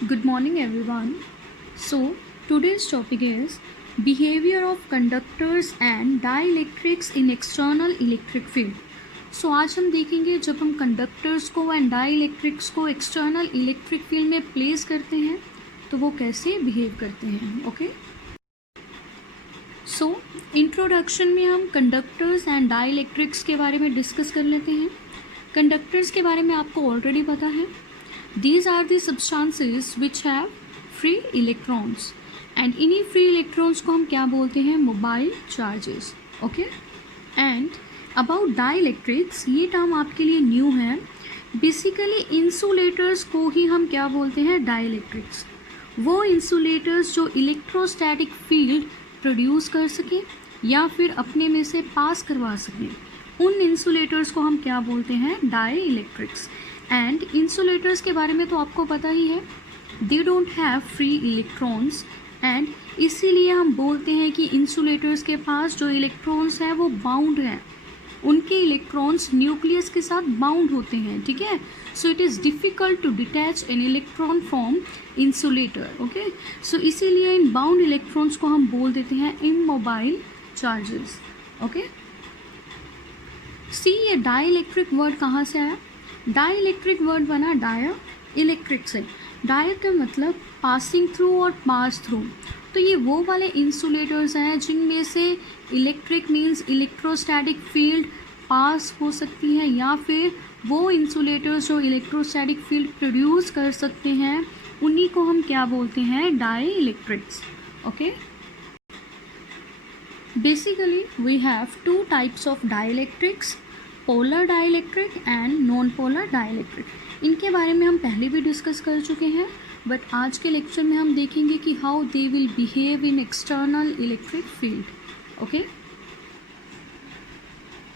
Good morning, everyone. So, today's topic is behavior of conductors and dielectrics in external electric field. So, आज हम देखेंगे जब हम conductors को एंड डाइलेक्ट्रिक्स को एक्सटर्नल इलेक्ट्रिक फील्ड में प्लेस करते हैं तो वो कैसे बिहेव करते हैं. ओके, सो इंट्रोडक्शन में हम कंडक्टर्स एंड डाइलेक्ट्रिक्स के बारे में डिस्कस कर लेते हैं. कंडक्टर्स के बारे में आपको ऑलरेडी पता है. These are the substances which have free electrons and इन्हीं free electrons को हम क्या बोलते हैं, mobile charges. Okay, and about dielectrics, ये टर्म आपके लिए न्यू है. बेसिकली इंसुलेटर्स को ही हम क्या बोलते हैं, डाइलेक्ट्रिक्स. वो इंसुलेटर्स जो इलेक्ट्रोस्टैटिक फील्ड प्रोड्यूस कर सकें या फिर अपने में से पास करवा सकें, उन इंसुलेटर्स को हम क्या बोलते हैं, डाइलेक्ट्रिक्स. एंड इंसुलेटर्स के बारे में तो आपको पता ही है, they don't have free electrons and इसीलिए हम बोलते हैं कि इंसुलेटर्स के पास जो इलेक्ट्रॉन्स हैं वो बाउंड हैं. उनके इलेक्ट्रॉन्स न्यूक्लियस के साथ बाउंड होते हैं. ठीक है, so it is difficult to detach an electron from insulator. Okay, so इसीलिए इन बाउंड इलेक्ट्रॉन्स को हम बोल देते हैं इमोबाइल चार्जेस. ओके, सी ये डाइलेक्ट्रिक वर्ड कहाँ से आया. डाइलेक्ट्रिक वर्ड बना डाया इलेक्ट्रिक से. डाया का मतलब पासिंग थ्रू और पास थ्रू. तो ये वो वाले इंसुलेटर्स हैं जिनमें से इलेक्ट्रिक मीन्स इलेक्ट्रोस्टैटिक फील्ड पास हो सकती है या फिर वो इंसुलेटर्स जो इलेक्ट्रोस्टैटिक फील्ड प्रोड्यूस कर सकते हैं उन्हीं को हम क्या बोलते हैं, dielectrics. Okay, basically we have two types of dielectrics, polar dielectric and non polar dielectric. इनके बारे में हम पहले भी डिस्कस कर चुके हैं, बट आज के लेक्चर में हम देखेंगे कि how they will behave in external electric field. Okay,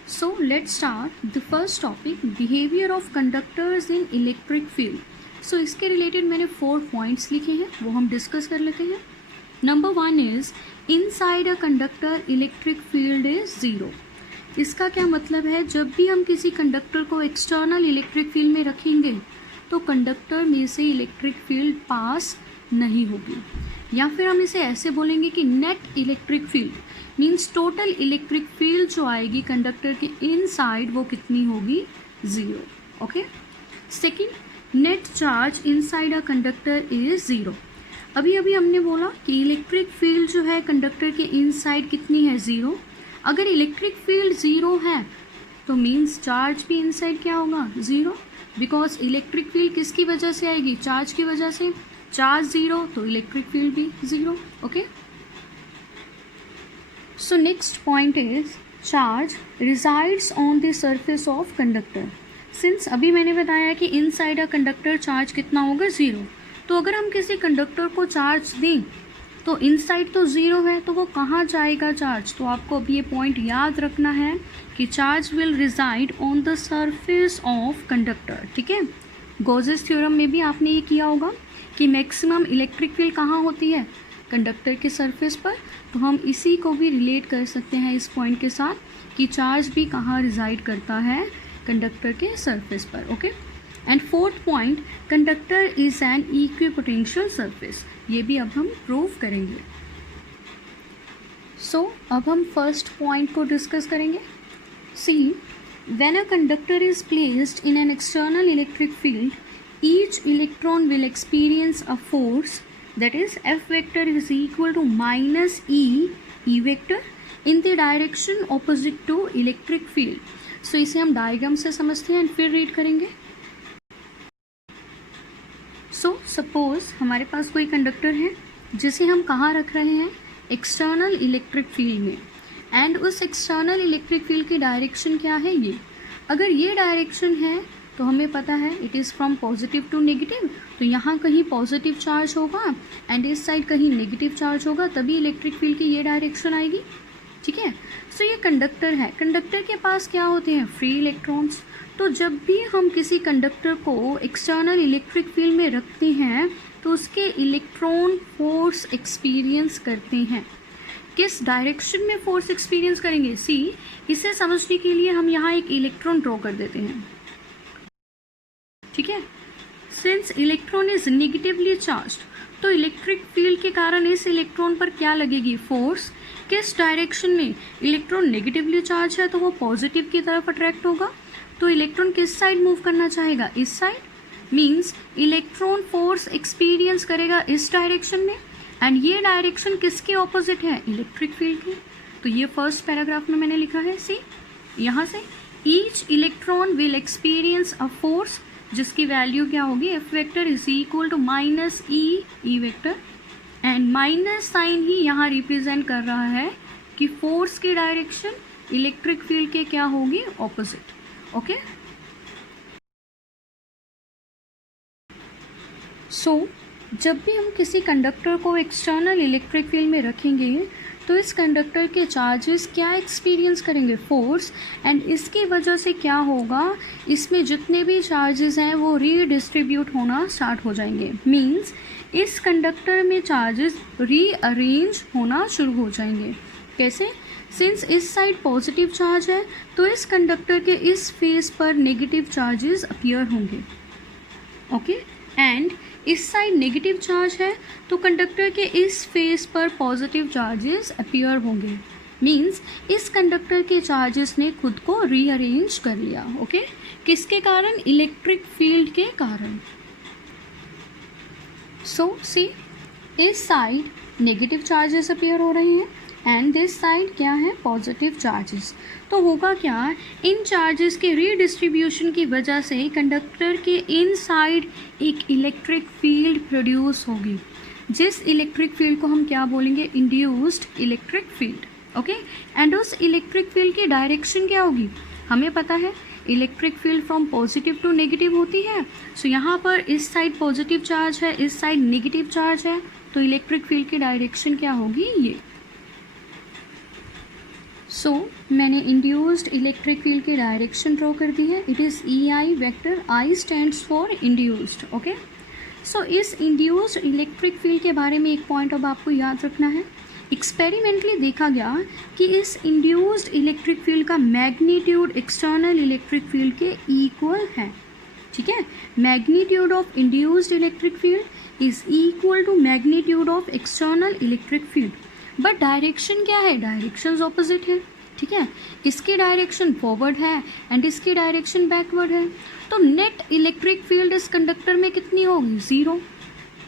so let's start the first topic, behaviour of conductors in electric field. So इसके रिलेटेड मैंने 4 पॉइंट्स लिखे हैं, वो हम डिस्कस कर लेते हैं. Number 1 is inside a conductor electric field is zero. इसका क्या मतलब है, जब भी हम किसी कंडक्टर को एक्सटर्नल इलेक्ट्रिक फील्ड में रखेंगे तो कंडक्टर में से इलेक्ट्रिक फील्ड पास नहीं होगी. या फिर हम इसे ऐसे बोलेंगे कि net electric field means total electric field जो आएगी कंडक्टर के इनसाइड वो कितनी होगी, zero. Okay, second, net charge inside a conductor is zero. अभी अभी हमने बोला कि इलेक्ट्रिक फील्ड जो है कंडक्टर के इनसाइड कितनी है, ज़ीरो. अगर इलेक्ट्रिक फील्ड ज़ीरो है तो मीन्स चार्ज भी इनसाइड क्या होगा, ज़ीरो. बिकॉज इलेक्ट्रिक फील्ड किसकी वजह से आएगी, चार्ज की वजह से. चार्ज ज़ीरो तो इलेक्ट्रिक फील्ड भी zero. Okay, so next point is charge resides on the surface of conductor. Since अभी मैंने बताया कि इनसाइड अ कंडक्टर चार्ज कितना होगा, ज़ीरो. तो अगर हम किसी कंडक्टर को चार्ज दें तो इनसाइड तो ज़ीरो है, तो वो कहाँ जाएगा चार्ज. तो आपको अभी ये पॉइंट याद रखना है कि charge will reside on the surface of conductor. ठीक है, गॉसेस थ्योरम में भी आपने ये किया होगा कि मैक्सिमम इलेक्ट्रिक फील्ड कहाँ होती है, कंडक्टर के सरफेस पर. तो हम इसी को भी रिलेट कर सकते हैं इस पॉइंट के साथ कि चार्ज भी कहाँ रिजाइड करता है, कंडक्टर के सरफेस पर. Okay, and fourth point, conductor is an equipotential surface. ये भी अब हम प्रूव करेंगे. सो अब हम फर्स्ट पॉइंट को डिस्कस करेंगे. See, when a conductor is placed in an external electric field, each electron will experience a force that is F vector is equal to minus E vector in the direction opposite to electric field. So इसे हम diagram से समझते हैं and फिर read करेंगे. So suppose हमारे पास कोई conductor है जिसे हम कहाँ रख रहे हैं, एक्सटर्नल इलेक्ट्रिक फील्ड में. एंड उस एक्सटर्नल इलेक्ट्रिक फील्ड की डायरेक्शन क्या है, ये. अगर ये डायरेक्शन है तो हमें पता है it is from positive to negative. तो यहाँ कहीं पॉजिटिव चार्ज होगा एंड इस साइड कहीं नेगेटिव चार्ज होगा, तभी इलेक्ट्रिक फील्ड की ये डायरेक्शन आएगी. ठीक है, सो ये कंडक्टर है. कंडक्टर के पास क्या होते हैं, फ्री इलेक्ट्रॉन्स. तो जब भी हम किसी कंडक्टर को एक्सटर्नल इलेक्ट्रिक फील्ड में रखते हैं तो उसके इलेक्ट्रॉन फोर्स एक्सपीरियंस करते हैं. किस डायरेक्शन में फोर्स एक्सपीरियंस करेंगे, सी, इसे समझने के लिए हम यहाँ एक इलेक्ट्रॉन ड्रॉ कर देते हैं. ठीक है, since electron is negatively charged, तो इलेक्ट्रिक फील्ड के कारण इस इलेक्ट्रॉन पर क्या लगेगी, फोर्स। किस डायरेक्शन में, इलेक्ट्रॉन नेगेटिवली चार्ज है तो वो पॉजिटिव की तरफ अट्रैक्ट होगा, तो इलेक्ट्रॉन किस साइड मूव करना चाहेगा, इस side. Means electron force experience करेगा इस डायरेक्शन में, एंड ये डायरेक्शन किसके ऑपोजिट है, इलेक्ट्रिक फील्ड की। तो ये फर्स्ट पैराग्राफ में मैंने लिखा है, सी यहाँ से, each electron will experience a force जिसकी वैल्यू क्या होगी, F vector is equal to minus E vector, and minus sign ही यहाँ रिप्रेजेंट कर रहा है कि फोर्स की डायरेक्शन इलेक्ट्रिक फील्ड के क्या होगी, ऑपोजिट। ओके, सो जब भी हम किसी कंडक्टर को एक्सटर्नल इलेक्ट्रिक फील्ड में रखेंगे तो इस कंडक्टर के चार्जेस क्या एक्सपीरियंस करेंगे, फोर्स, एंड इसकी वजह से क्या होगा, इसमें जितने भी चार्जेस हैं वो रीडिस्ट्रीब्यूट होना स्टार्ट हो जाएंगे। मींस इस कंडक्टर में चार्जेस रीअरेंज होना शुरू हो जाएंगे। कैसे, सिंस इस साइड पॉजिटिव चार्ज है तो इस कंडक्टर के इस फेस पर नेगेटिव चार्जेस अपीयर होंगे। ओके, एंड इस साइड नेगेटिव चार्ज है तो कंडक्टर के इस फेस पर पॉजिटिव चार्जेस अपीयर होंगे। मींस इस कंडक्टर के चार्जेस ने खुद को रीअरेंज कर लिया। ओके, किसके कारण, इलेक्ट्रिक फील्ड के कारण। सो सी, इस साइड नेगेटिव चार्जेस अपीयर हो रही हैं एंड दिस साइड क्या है, पॉजिटिव चार्जेस। तो होगा क्या, इन चार्जेस के रीडिस्ट्रीब्यूशन की वजह से कंडक्टर के इनसाइड एक इलेक्ट्रिक फील्ड प्रोड्यूस होगी, जिस इलेक्ट्रिक फील्ड को हम क्या बोलेंगे, induced electric field. Okay, and उस इलेक्ट्रिक फील्ड की डायरेक्शन क्या होगी, हमें पता है electric field from positive to negative होती है। सो यहाँ पर इस साइड पॉजिटिव चार्ज है, इस साइड नेगेटिव चार्ज है, तो इलेक्ट्रिक फील्ड की डायरेक्शन क्या होगी, ये। सो मैंने इंड्यूस्ड इलेक्ट्रिक फील्ड की डायरेक्शन ड्रॉ कर दी है, it is E I vector, I stands for induced. Okay, so इस इंड्यूस्ड इलेक्ट्रिक फील्ड के बारे में एक पॉइंट अब आपको याद रखना है। एक्सपेरिमेंटली देखा गया कि इस इंड्यूस्ड इलेक्ट्रिक फील्ड का मैग्नीट्यूड एक्सटर्नल इलेक्ट्रिक फील्ड के इक्वल है। ठीक है, magnitude of induced electric field is equal to magnitude of external electric field, but direction क्या है, डायरेक्शंस ऑपोजिट है। ठीक है, इसकी डायरेक्शन फॉरवर्ड है एंड इसकी डायरेक्शन बैकवर्ड है, तो नेट इलेक्ट्रिक फील्ड इस कंडक्टर में कितनी होगी, ज़ीरो।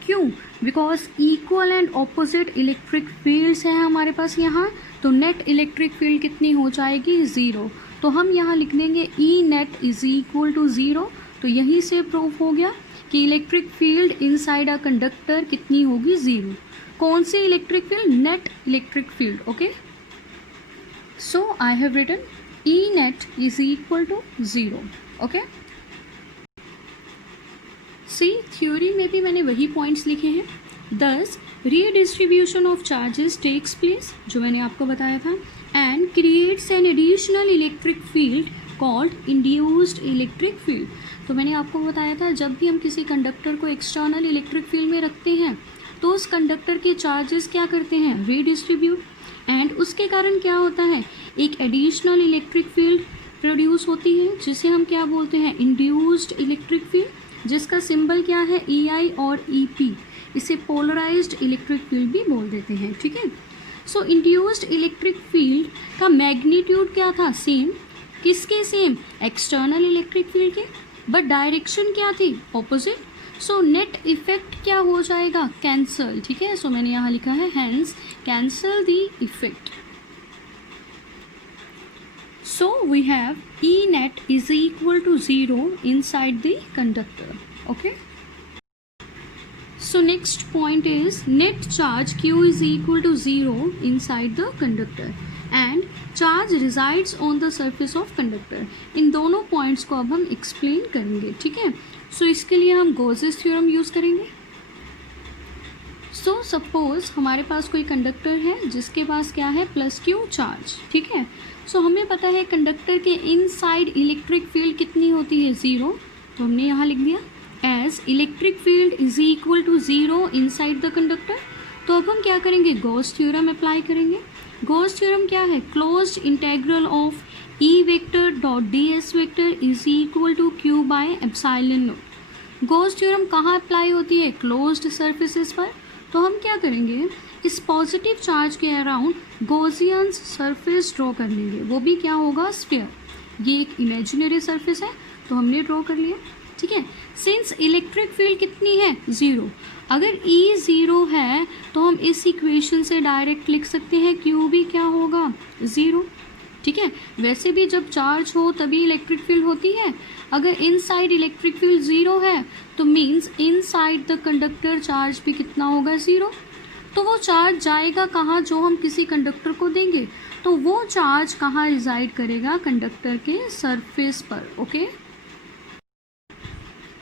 क्यों, because equal and opposite electric fields हैं हमारे पास यहाँ, तो नेट इलेक्ट्रिक फील्ड कितनी हो जाएगी, ज़ीरो। तो हम यहाँ लिख देंगे E net is equal to zero. तो यहीं से प्रूफ हो गया कि electric field inside a conductor कितनी होगी, ज़ीरो। कौन सी electric field, net electric field. Okay, so I have written E net is equal to zero. Okay, see theory में भी मैंने वही पॉइंट्स लिखे हैं। This redistribution of charges takes place, जो मैंने आपको बताया था, and creates an additional electric field called induced electric field. तो मैंने आपको बताया था जब भी हम किसी कंडक्टर को एक्सटर्नल इलेक्ट्रिक फील्ड में रखते हैं तो उस कंडक्टर के चार्जेस क्या करते हैं, रीडिस्ट्रीब्यूट, एंड उसके कारण क्या होता है, एक एडिशनल इलेक्ट्रिक फील्ड प्रोड्यूस होती है जिसे हम क्या बोलते हैं, इंड्यूस्ड इलेक्ट्रिक फील्ड, जिसका सिंबल क्या है, ई आई और ई पी। इसे पोलराइज्ड इलेक्ट्रिक फील्ड भी बोल देते हैं। ठीक है, सो इंड्यूस्ड इलेक्ट्रिक फील्ड का मैग्नीट्यूड क्या था, सेम, किसके सेम, एक्सटर्नल इलेक्ट्रिक फील्ड के, बट डायरेक्शन क्या थी, ऑपोजिट। सो नेट इफेक्ट क्या हो जाएगा, कैंसल। ठीक है, सो मैंने यहाँ लिखा है hence cancel the effect. So we have E net is equal to zero inside the conductor. Okay, so next point is net charge q is equal to 0 inside the conductor and charge resides on the surface of conductor। इन दोनों points को अब हम explain करेंगे। ठीक है, सो इसके लिए हम गॉसेस थ्योरम यूज़ करेंगे। सो सपोज हमारे पास कोई कंडक्टर है जिसके पास क्या है, प्लस क्यू चार्ज। ठीक है, सो हमें पता है कंडक्टर के इनसाइड इलेक्ट्रिक फील्ड कितनी होती है, ज़ीरो। तो हमने यहाँ लिख दिया as electric field is equal to zero inside the conductor. तो अब हम क्या करेंगे, गॉस थ्योरम अप्लाई करेंगे। गॉस थ्योरम क्या है, closed integral of E vector dot d s vector is equal to Q by epsilon naught. Gauss theorem कहाँ apply होती है? क्लोज्ड सर्फेसिस पर। तो हम क्या करेंगे, इस पॉजिटिव चार्ज के अराउंड गॉसियन सरफेस ड्रॉ कर लेंगे, वो भी क्या होगा? स्फीयर। ये एक इमेजिनरी सरफेस है तो हमने ड्रॉ कर लिया, ठीक है। सिंस इलेक्ट्रिक फील्ड कितनी है? 0। अगर E 0 है तो हम इस इक्वेशन से डायरेक्ट लिख सकते हैं Q भी क्या होगा? 0, ठीक है। वैसे भी जब चार्ज हो तभी इलेक्ट्रिक फील्ड होती है। अगर इनसाइड इलेक्ट्रिक फील्ड 0 है तो means inside the conductor charge भी कितना होगा? 0। तो वो चार्ज जाएगा कहाँ? जो हम किसी कंडक्टर को देंगे, तो वो चार्ज कहाँ रिजाइड करेगा? कंडक्टर के सरफेस पर, okay.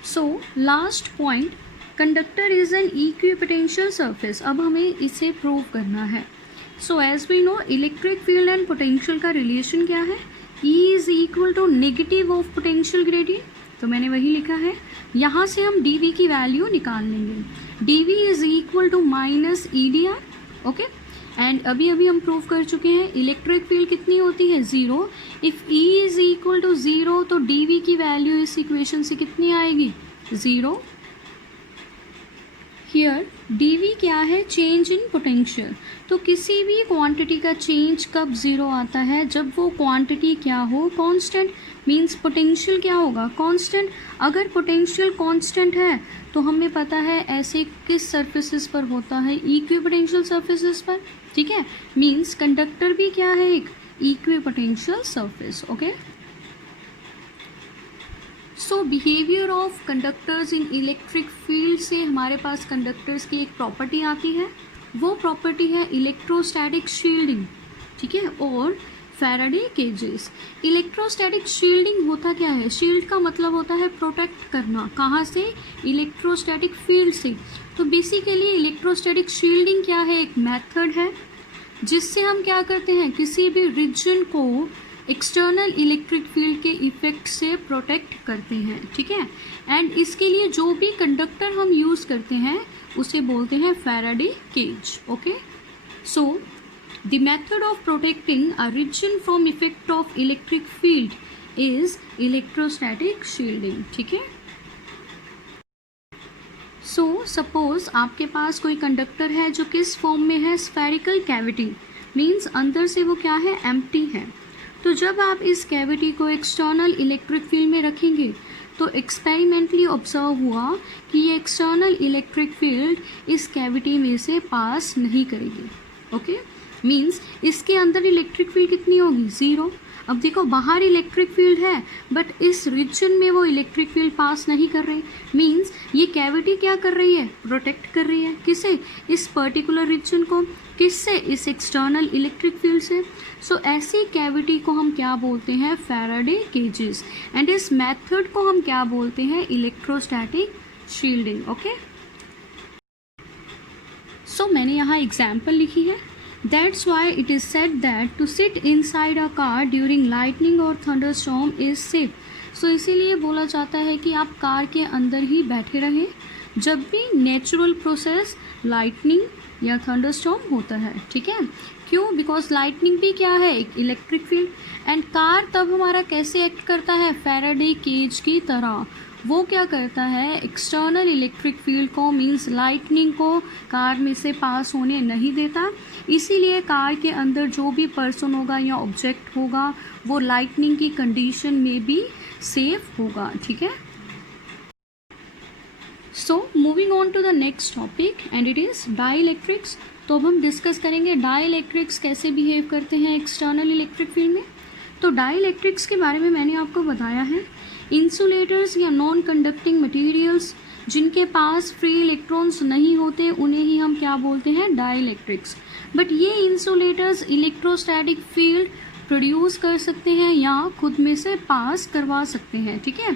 So last point, conductor is an equipotential surface. अब हमें इसे प्रूव करना है। So as we know, electric field and potential का रिलेशन क्या है? E is equal to negative of potential gradient, तो मैंने वही लिखा है। यहाँ से हम dV की वैल्यू निकाल लेंगे। dV is equal to minus EdR, okay. And अभी हम प्रूव कर चुके हैं इलेक्ट्रिक फील्ड कितनी होती है? 0। If E is equal to 0 तो dV की वैल्यू इस इक्वेशन से कितनी आएगी? 0। हियर dV क्या है? Change in potential. तो किसी भी क्वांटिटी का चेंज कब 0 आता है? जब वो क्वांटिटी क्या हो? कांस्टेंट। मींस पोटेंशियल क्या होगा? कांस्टेंट। अगर पोटेंशियल कांस्टेंट है तो हमें पता है ऐसे किस सरफेसेस पर होता है? इक्विपोटेंशियल सरफेसेस पर, ठीक है। मींस कंडक्टर भी क्या है? एक equipotential surface, okay. So behaviour of conductors in electric field से हमारे पास कंडक्टर्स की एक प्रॉपर्टी आती है, वो प्रॉपर्टी है इलेक्ट्रोस्टैटिक शील्डिंग, ठीक है, और फैराडे केजेस। इलेक्ट्रोस्टैटिक शील्डिंग होता क्या है? शील्ड का मतलब होता है प्रोटेक्ट करना। कहाँ से? इलेक्ट्रोस्टैटिक फील्ड से। तो बेसिकली इलेक्ट्रोस्टैटिक शील्डिंग क्या है? एक मेथड है जिससे हम क्या करते हैं, किसी भी रीजन को एक्सटर्नल इलेक्ट्रिक फील्ड के इफेक्ट से प्रोटेक्ट करते हैं, ठीक है। एंड इसके लिए जो भी कंडक्टर हम यूज़ करते हैं उसे बोलते हैं Faraday cage, okay. So the method of protecting a region from effect of electric field is electrostatic shielding, ठीक है। सो सपोज आपके पास कोई कंडक्टर है जो किस फॉर्म में है? स्फेरिकल कैविटी, मीन्स अंदर से वो क्या है? एम्प्टी है। तो जब आप इस कैविटी को एक्सटर्नल इलेक्ट्रिक फील्ड में रखेंगे तो एक्सपेरिमेंटली ऑब्जर्व हुआ कि ये एक्सटर्नल इलेक्ट्रिक फील्ड इस कैविटी में से पास नहीं करेगी, ओके। मींस इसके अंदर इलेक्ट्रिक फील्ड कितनी होगी? 0। अब देखो बाहर इलेक्ट्रिक फील्ड है बट इस रीजन में वो इलेक्ट्रिक फील्ड पास नहीं कर रही। मींस ये कैविटी क्या कर रही है? प्रोटेक्ट कर रही है। किसे? इस पर्टिकुलर रीजन को। किससे? इस एक्सटर्नल इलेक्ट्रिक फील्ड से। सो ऐसी कैविटी को हम क्या बोलते हैं? फैराडे केजेस। एंड इस मेथड को हम क्या बोलते हैं? Electrostatic shielding, okay. सो मैंने यहाँ एग्जाम्पल लिखी है। That's why it is said that to sit inside a car during lightning or thunderstorm is safe. So इसीलिए बोला जाता है कि आप कार के अंदर ही बैठे रहें जब भी नेचुरल प्रोसेस लाइटनिंग या थंडरस्टॉर्म होता है, ठीक है। क्यों? बिकॉज लाइटनिंग भी क्या है? एक इलेक्ट्रिक फील्ड। एंड कार तब हमारा कैसे एक्ट करता है? फैराडे केज की तरह। वो क्या करता है? एक्सटर्नल इलेक्ट्रिक फील्ड को, मींस लाइटनिंग को कार में से पास होने नहीं देता। इसीलिए कार के अंदर जो भी पर्सन होगा या ऑब्जेक्ट होगा वो लाइटनिंग की कंडीशन में भी सेफ होगा, ठीक है। So moving on to the next topic and it is dielectrics. तो अब हम डिस्कस करेंगे डाइइलेक्ट्रिक्स कैसे बिहेव करते हैं एक्सटर्नल इलेक्ट्रिक फील्ड में। तो डाइइलेक्ट्रिक्स के बारे में मैंने आपको बताया है, इंसुलेटर्स या नॉन कंडक्टिंग मटेरियल्स जिनके पास फ्री इलेक्ट्रॉन्स नहीं होते उन्हें ही हम क्या बोलते हैं? डाइइलेक्ट्रिक्स। बट ये इंसुलेटर्स इलेक्ट्रोस्टैटिक फील्ड प्रोड्यूस कर सकते हैं या खुद में से पास करवा सकते हैं, ठीक है।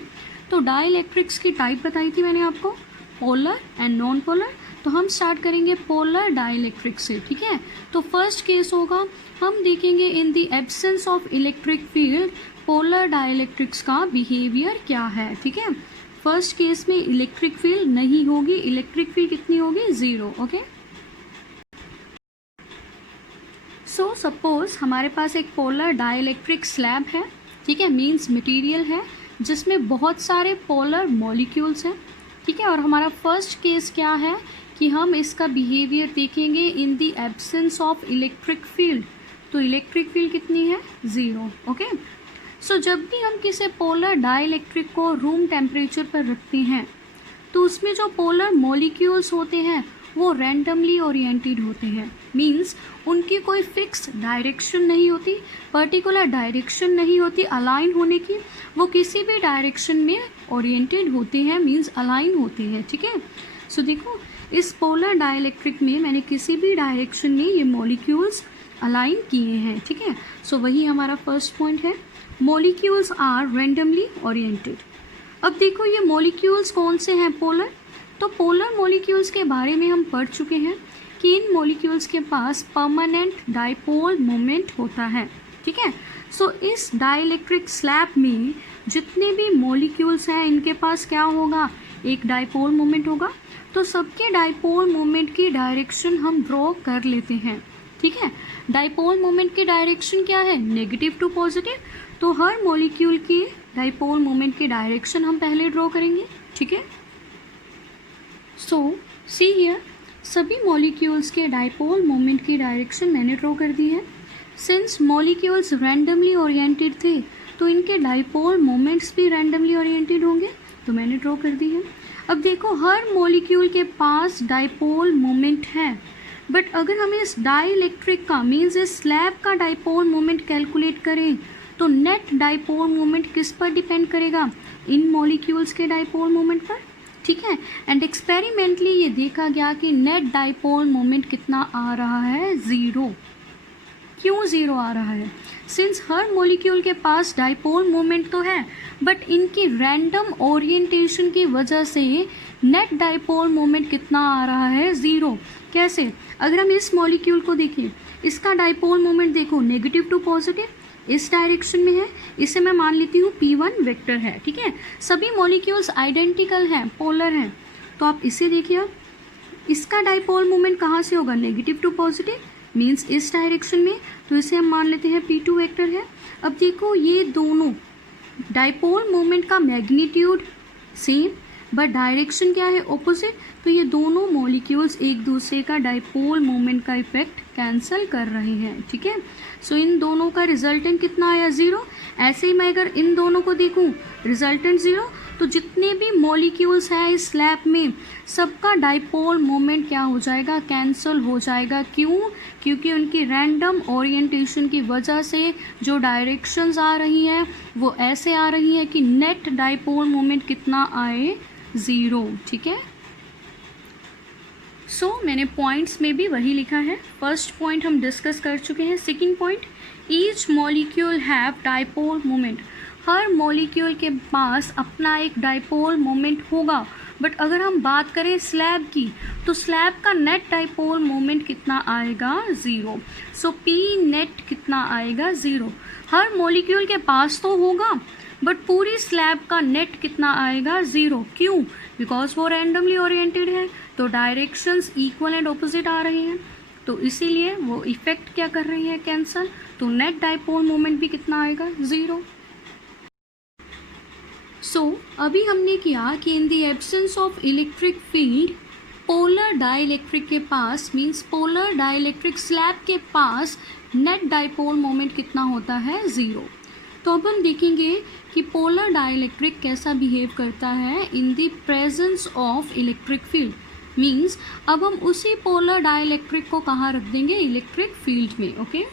तो डाइइलेक्ट्रिक्स की टाइप बताई थी मैंने आपको, पोलर एंड नॉन पोलर। तो हम स्टार्ट करेंगे पोलर डाइइलेक्ट्रिक से, ठीक है। तो फर्स्ट केस होगा, हम देखेंगे in the absence of electric field polar dielectrics का बिहेवियर क्या है, ठीक है। फर्स्ट केस में इलेक्ट्रिक फील्ड नहीं होगी, इलेक्ट्रिक फील्ड कितनी होगी? 0, ओके। सो सपोज हमारे पास एक पोलर डाइइलेक्ट्रिक स्लैब है, ठीक है, मींस मटेरियल है जिसमें बहुत सारे पोलर मॉलिक्यूल्स हैं, ठीक है। और हमारा फर्स्ट केस क्या है कि हम इसका बिहेवियर देखेंगे in the absence of electric field. तो इलेक्ट्रिक फील्ड कितनी है, 0। ओके। सो जब भी हम किसी पोलर डाइलेक्ट्रिक को रूम टेम्परेचर पर रखते हैं तो उसमें जो पोलर मॉलिक्यूल्स होते हैं वो रैंडमली ओरिएंटेड होते हैं। मींस उनकी कोई फिक्स डायरेक्शन नहीं होती, पर्टिकुलर डायरेक्शन नहीं होती अलाइन होने की, वो किसी भी डायरेक्शन में ओरिएंटेड होते हैं, मींस अलाइन होते हैं। ठीक है। सो देखो इस पोलर डाइलेक्ट्रिक में मैंने किसी भी डायरेक्शन में ये मॉलिक्यूल्स अलाइन किए हैं। ठीक है। सो वही हमारा फर्स्ट पॉइंट है, मॉलिक्यूल्स आर रैंडमली ओरिएंटेड। अब देखो ये मॉलिक्यूल्स कौन से हैं, पोलर। तो पोलर मॉलिक्यूल्स के बारे में हम पढ़ चुके हैं कि इन मॉलिक्यूल्स के पास परमानेंट डाइपोल मोमेंट होता है। ठीक है। सो इस डाइलेक्ट्रिक स्लैब में जितने भी मॉलिक्यूल्स हैं इनके पास क्या होगा, एक डाइपोल मोमेंट होगा। तो सबके डाइपोल मोमेंट की डायरेक्शन हम ड्रॉ कर लेते हैं। ठीक है। डाइपोल मोमेंट की डायरेक्शन क्या है, नेगेटिव टू पॉजिटिव। तो हर मॉलिक्यूल की डाइपोल मोमेंट की डायरेक्शन हम पहले ड्रॉ करेंगे। ठीक है। सो सी हियर, सभी मॉलिक्यूल्स के डाइपोल मोमेंट की डायरेक्शन मैंने ड्रॉ कर दी है। सिंस मॉलिक्यूल्स रैंडमली ओरिएंटेड थे तो इनके डाइपोल मोमेंट्स भी रैंडमली ओरिएंटेड होंगे, तो मैंने ड्रॉ कर दी है। अब देखो हर मॉलिक्यूल के पास डाइपोल मोमेंट है, बट अगर हम इस डाइलेक्ट्रिक का मीन्स इस स्लैब का डाइपोल मोमेंट कैलकुलेट करें तो नेट डाइपोल मोमेंट किस पर डिपेंड करेगा, इन मॉलिक्यूल्स के डाइपोल मोमेंट पर। ठीक है। एंड एक्सपेरिमेंटली ये देखा गया कि नेट डाइपोल मोमेंट कितना आ रहा है, 0। क्यों 0 आ रहा है, सिंस हर मॉलिक्यूल के पास डाइपोल मोमेंट तो है बट इनकी रैंडम ओरिएंटेशन की वजह से नेट डाइपोल मोमेंट कितना आ रहा है, 0। कैसे, अगर हम इस मॉलिक्यूल को देखें, इसका डाइपोल मोमेंट देखो नेगेटिव टू पॉजिटिव इस डायरेक्शन में है, इसे मैं मान लेती हूँ P1 वेक्टर है। ठीक है। सभी मॉलिक्यूल्स आइडेंटिकल हैं, पोलर हैं, तो आप इसे देखिए, इसका डाइपोल मोमेंट कहाँ से होगा, नेगेटिव टू पॉजिटिव, मीन्स इस डायरेक्शन में, तो इसे हम मान लेते हैं P2 वेक्टर है। अब देखो ये दोनों डाइपोल मोमेंट का मैग्नीट्यूड सेम बट डायरेक्शन क्या है, ऑपोजिट। तो ये दोनों मॉलिक्यूल्स एक दूसरे का डाइपोल मोमेंट का इफेक्ट कैंसिल कर रहे हैं। ठीक है। सो इन दोनों का रिजल्टेंट कितना आया, 0। ऐसे ही मैं अगर इन दोनों को देखूं, रिजल्टेंट 0, तो जितने भी मॉलिक्यूल्स हैं इस स्लैब में सबका डाइपोल मोमेंट क्या हो जाएगा, कैंसिल हो जाएगा। क्यों, क्योंकि उनकी रैंडम ओरिएंटेशन की वजह से जो डायरेक्शंस आ रही हैं वो ऐसे आ रही हैं कि नेट डाइपोल मोमेंट कितना आए, 0। ठीक है। सो मैंने पॉइंट्स में भी वही लिखा है। फर्स्ट पॉइंट हम डिस्कस कर चुके हैं। Second point, each molecule have dipole moment. Her molecule के पास अपना एक डाइपोल मोमेंट होगा, बट अगर हम बात करें स्लैब की तो स्लैब का नेट डाइपोल मोमेंट कितना आएगा, 0। सो पी नेट कितना आएगा, 0। हर मॉलिक्यूल के पास तो होगा बट पूरी स्लैब का नेट कितना आएगा, 0। क्यों, बिकॉज वो रैंडमली ओरिएंटेड है, तो डायरेक्शंस इक्वल एंड ऑपोजिट आ रहे हैं, तो इसीलिए वो इफेक्ट क्या कर रही है, कैंसल। तो नेट डाइपोल मोमेंट भी कितना आएगा, 0। सो अभी हमने किया कि इन the absence of electric field polar dielectric के पास, मींस पोलर डाइलेक्ट्रिक स्लैब के पास नेट डाइपोल मोमेंट कितना होता है, 0। तो अब हम देखेंगे कि पोलर डाइलेक्ट्रिक कैसा बिहेव करता है in the presence of electric field. Means अब हम उसी पोलर डाइलेक्ट्रिक को कहाँ रख देंगे, इलेक्ट्रिक फील्ड में। ओके।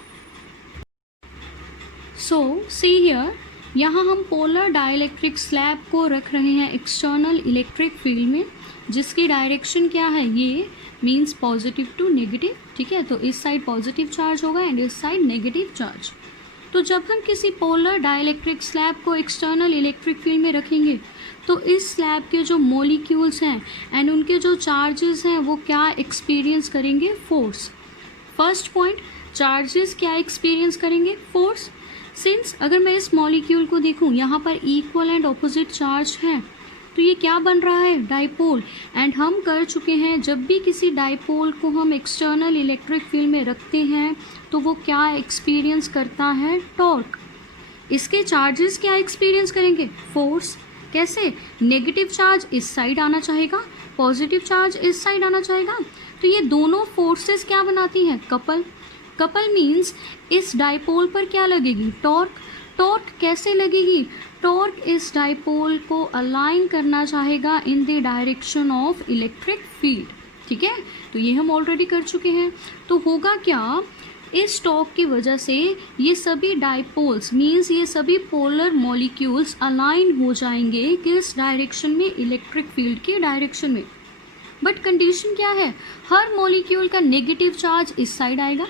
सो सी हियर, यहाँ हम पोलर डाइलेक्ट्रिक स्लैब को रख रहे हैं एक्सटर्नल इलेक्ट्रिक फील्ड में, जिसकी डायरेक्शन क्या है, ये मींस पॉजिटिव टू नेगेटिव। ठीक है। तो इस साइड पॉजिटिव चार्ज होगा एंड इस साइड नेगेटिव चार्ज। तो जब हम किसी पोलर डाइलेक्ट्रिक स्लैब को एक्सटर्नल इलेक्ट्रिक फील्ड में रखेंगे तो इस स्लैब के जो मॉलिक्यूल्स हैं एंड उनके जो चार्जेस हैं वो क्या एक्सपीरियंस करेंगे, फोर्स। फर्स्ट पॉइंट, चार्जेस क्या एक्सपीरियंस करेंगे, फोर्स। सिंस अगर मैं इस मॉलिक्यूल को देखूं, यहाँ पर इक्वल एंड ऑपोजिट चार्ज है, तो ये क्या बन रहा है, डाइपोल। एंड हम कर चुके हैं जब भी किसी डाइपोल को हम एक्सटर्नल इलेक्ट्रिक फील्ड में रखते हैं तो वो क्या एक्सपीरियंस करता है, टॉर्क। इसके चार्जेस क्या एक्सपीरियंस करेंगे, फोर्स। कैसे? नेगेटिव चार्ज इस साइड आना चाहेगा, पॉजिटिव चार्ज इस साइड आना चाहेगा। तो ये दोनों फोर्सेस क्या बनाती हैं? कपल। कपल मीन्स इस डाइपोल पर क्या लगेगी? टॉर्क। टॉर्क कैसे लगेगी? टॉर्क इस डाइपोल को अलाइन करना चाहेगा इन the direction of electric field. ठीक है, तो ये हम ऑलरेडी कर चुके हैं। तो होगा क्या, इस टॉर्क की वजह से ये सभी डाइपोल्स मीन्स ये सभी पोलर मॉलिक्यूल्स अलाइन हो जाएंगे किस डायरेक्शन में? इलेक्ट्रिक फील्ड की डायरेक्शन में। बट कंडीशन क्या है? हर मॉलिक्यूल का नेगेटिव चार्ज इस साइड आएगा,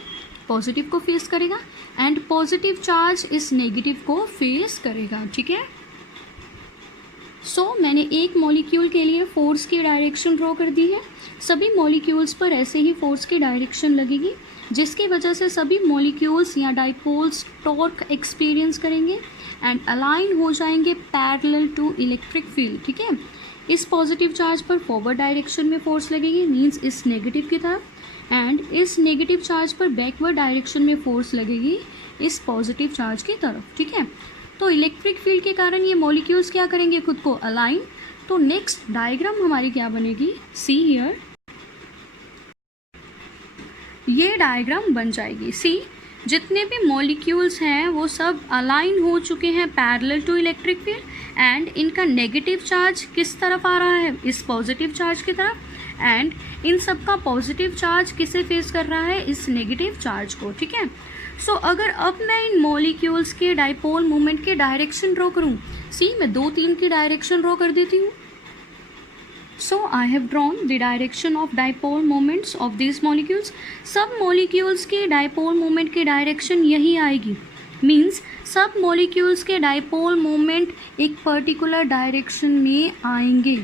पॉजिटिव को फेस करेगा, एंड पॉजिटिव चार्ज इस नेगेटिव को फेस करेगा। ठीक है, मैंने एक मॉलिक्यूल के लिए फोर्स की डायरेक्शन ड्रॉ कर दी है। सभी मॉलिक्यूल्स पर ऐसे ही फोर्स की डायरेक्शन लगेगी, जिसकी वजह से सभी मॉलिक्यूल्स या डाइपोल्स टॉर्क एक्सपीरियंस करेंगे एंड अलाइन हो जाएंगे पैरेलल टू इलेक्ट्रिक फील्ड। ठीक है, इस पॉजिटिव चार्ज पर फॉरवर्ड डायरेक्शन में फोर्स लगेगी मीन्स इस नेगेटिव की तरफ, एंड इस नेगेटिव चार्ज पर बैकवर्ड डायरेक्शन में फोर्स लगेगी इस पॉजिटिव चार्ज की तरफ। ठीक है, तो इलेक्ट्रिक फील्ड के कारण ये मॉलिक्यूल्स क्या करेंगे? खुद को अलाइन। तो नेक्स्ट डायग्राम हमारी क्या बनेगी? सी हियर, ये डायग्राम बन जाएगी। सी, जितने भी मॉलिक्यूल्स हैं वो सब अलाइन हो चुके हैं parallel to electric field, and इनका नेगेटिव चार्ज किस तरफ आ रहा है? इस पॉजिटिव चार्ज की तरफ, एंड इन सब का पॉजिटिव चार्ज किसे फेस कर रहा है? इस नेगेटिव चार्ज को। ठीक है, अगर अब मैं इन मॉलिक्यूल्स के डाइपोल मोमेंट के डायरेक्शन ड्रॉ करूं, सी मैं 2-3 की डायरेक्शन ड्रॉ कर देती हूँ। I have drawn the direction of dipole moments of these molecules. सब molecules के dipole moment की direction यही आएगी, means सब molecules के dipole moment एक particular direction में आएंगे,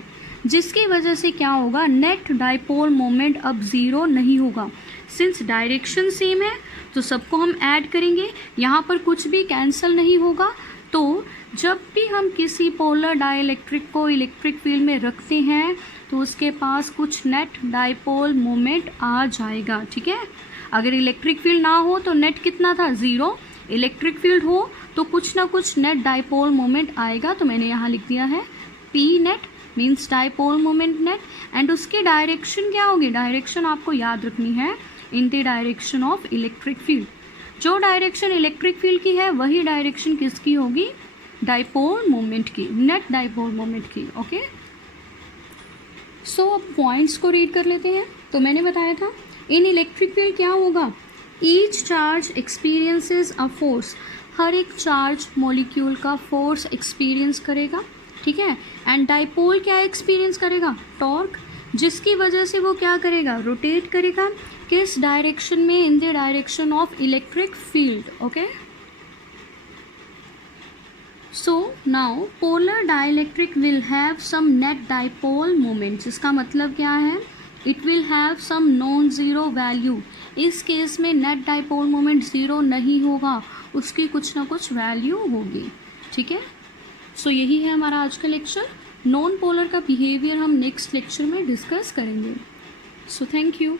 जिसकी वजह से क्या होगा? net dipole moment अब ज़ीरो नहीं होगा। Since direction same है तो सबको हम ऐड करेंगे, यहाँ पर कुछ भी कैंसिल नहीं होगा। तो जब भी हम किसी पोलर डाइलेक्ट्रिक को इलेक्ट्रिक फील्ड में रखते हैं तो उसके पास कुछ नेट डाइपोल मोमेंट आ जाएगा। ठीक है, अगर इलेक्ट्रिक फील्ड ना हो तो नेट कितना था? ज़ीरो। इलेक्ट्रिक फील्ड हो तो कुछ ना कुछ नेट डाइपोल मोमेंट आएगा। तो मैंने यहाँ लिख दिया है P net means dipole moment net, and उसकी डायरेक्शन क्या होगी? डायरेक्शन आपको याद रखनी है इन the direction of electric field. जो डायरेक्शन इलेक्ट्रिक फील्ड की है वही डायरेक्शन किसकी होगी? डाइपोल मोमेंट की, नेट डाइपोल मोमेंट की। ओके, अब पॉइंट्स को रीड कर लेते हैं। तो मैंने बताया था इन इलेक्ट्रिक फील्ड क्या होगा? Each charge experiences a force, हर एक चार्ज मॉलिक्यूल का फोर्स एक्सपीरियंस करेगा। ठीक है, एंड डाइपोल क्या एक्सपीरियंस करेगा? टॉर्क, जिसकी वजह से वो क्या करेगा? रोटेट करेगा। किस डायरेक्शन में? In the direction of electric field. Okay, now polar dielectric will have some net dipole moments. इसका मतलब क्या है? It will have some non zero value. इस केस में नेट डाइपोल मोमेंट ज़ीरो नहीं होगा, उसकी कुछ ना कुछ वैल्यू होगी। ठीक है, यही है हमारा आज का लेक्चर। नॉन पोलर का बिहेवियर हम नेक्स्ट लेक्चर में डिस्कस करेंगे। Thank you.